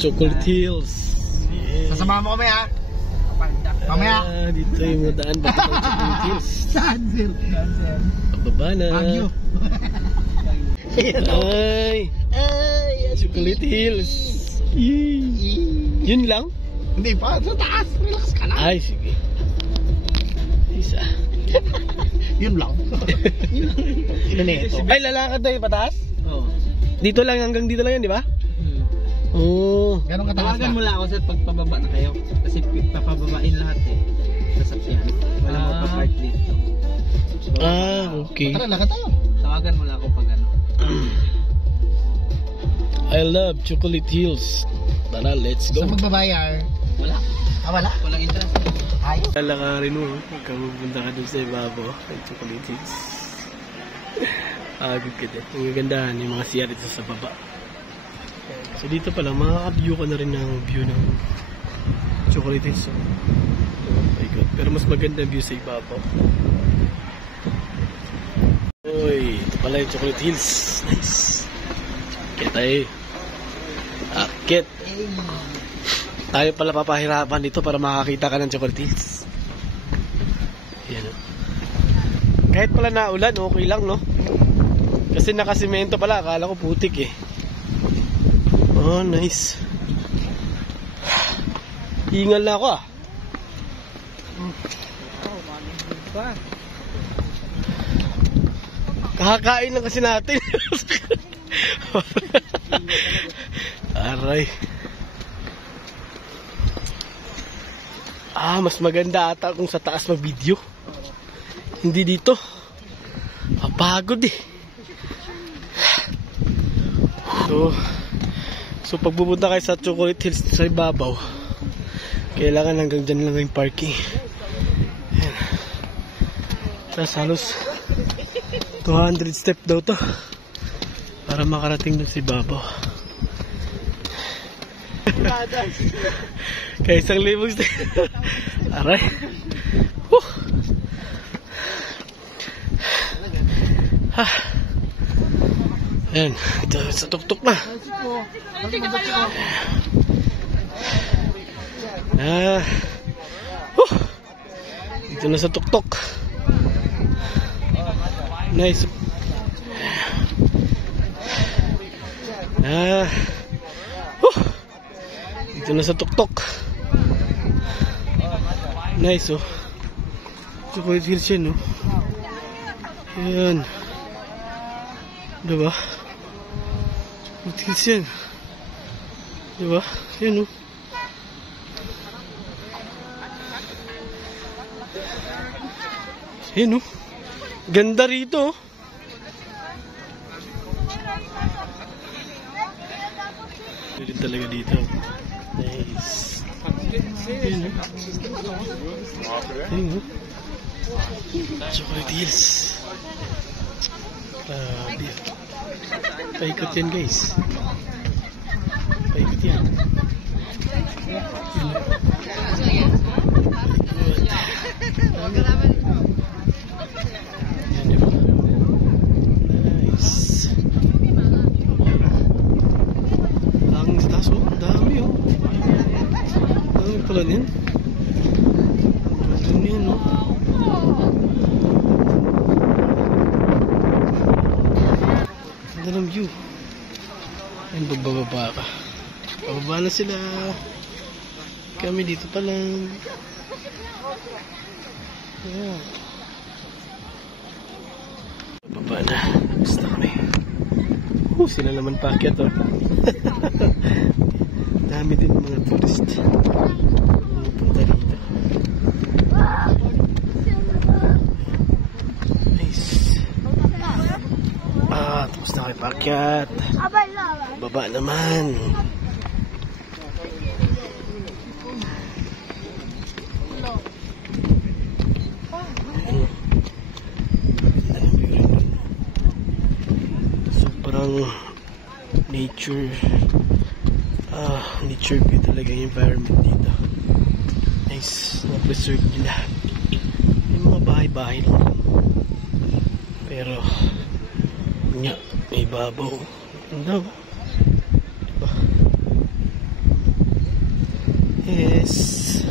Chocolate Hills. Yeah. Sasama mo kami ha. Mamaya. Dito yung daan ba ng Chocolate Hills. Saan sir? Pababa na. Baguio. Ay. Chocolate Hills. Yun lang? Hindi pa, sa taas. Relax ka lang. Ay, sige. Isa. Yun lang. Sino na ito? Ay, lalakad na yung pataas? Oo. Dito lang, hanggang dito lang yan, di ba? Oo. Ganun kataas Tawagan na? mo lang ako sir pag pababa na kayo. Kasi papababain lahat eh. Sasakyan. Wala mo pa-park dito. Okay. Tara, lakad tayo. Tawagan mo lang ako pag ano. I love Chocolate Hills. Tara, let's go. Saan magbabayar? Wala. Wala? Walang interest. Ayos. Lalakarin mo, pagka pupunta ka dun sa ibabaw, ay Chocolate Hills. Agad ka din. Ang gagandahan yung mga siya dito sa baba. So dito pala, makaka-view ka na rin ng view ng Chocolate Hills. So, oh my God. Pero mas maganda view sa ibabaw. Uy, ito pala yung Chocolate Hills. Nice. Akit tayo. Akit. Tayo pala papahirapan dito para makakita ka ng Chocolate Hills. Yan. Kahit pala naulan, okay lang, no? Kasi nakasimento pala, akala ko putik eh. Oh, nice. Hingal na ako ah. Kakakain lang kasi natin. Aray. Mas maganda ata kung sa taas mag-video. Hindi dito. Kapagod eh. So pag pupunta kayo sa Chocolate Hills sa ibabaw, kailangan hanggang dyan lang yung parking. Ayan. Tapos halos 200 step daw to para makarating dun sa ibabaw. Kaya 1,000 step. Aray. Ayan, ito sa tuktok na. Ito na sa tuktok. Nice. Ito na sa tuktok. Nice oh. Chocolate Hills yan oh. Ayan. Diba? Chocolate Hills yan. Diba? Ayan oh. Ayan oh. Ganda rito oh. Ganda talaga dito. Nice. Ayan oh. Ayan oh. Chocolate Hills. Paikot yan guys. Paikot yan. Nice. Ang taas oh. Dami oh. Dami pala yan. Dami yan oh. Ganda ng view. Ayun, bababa ka. Bababa na sila. Kami dito pa lang. Ayan. Bababa na. Basta kami. Sila naman paakyat oh. Dami din mga tourist. Punta dito. Nice. Tapos na kayo paakyat. Baba naman. Sobrang nature view talaga yung environment dito. Nice. Na-preserve nila. Yung mga bahay-bahay lang. Pero nga, may babaw. Ganda ba? Diba? Yes.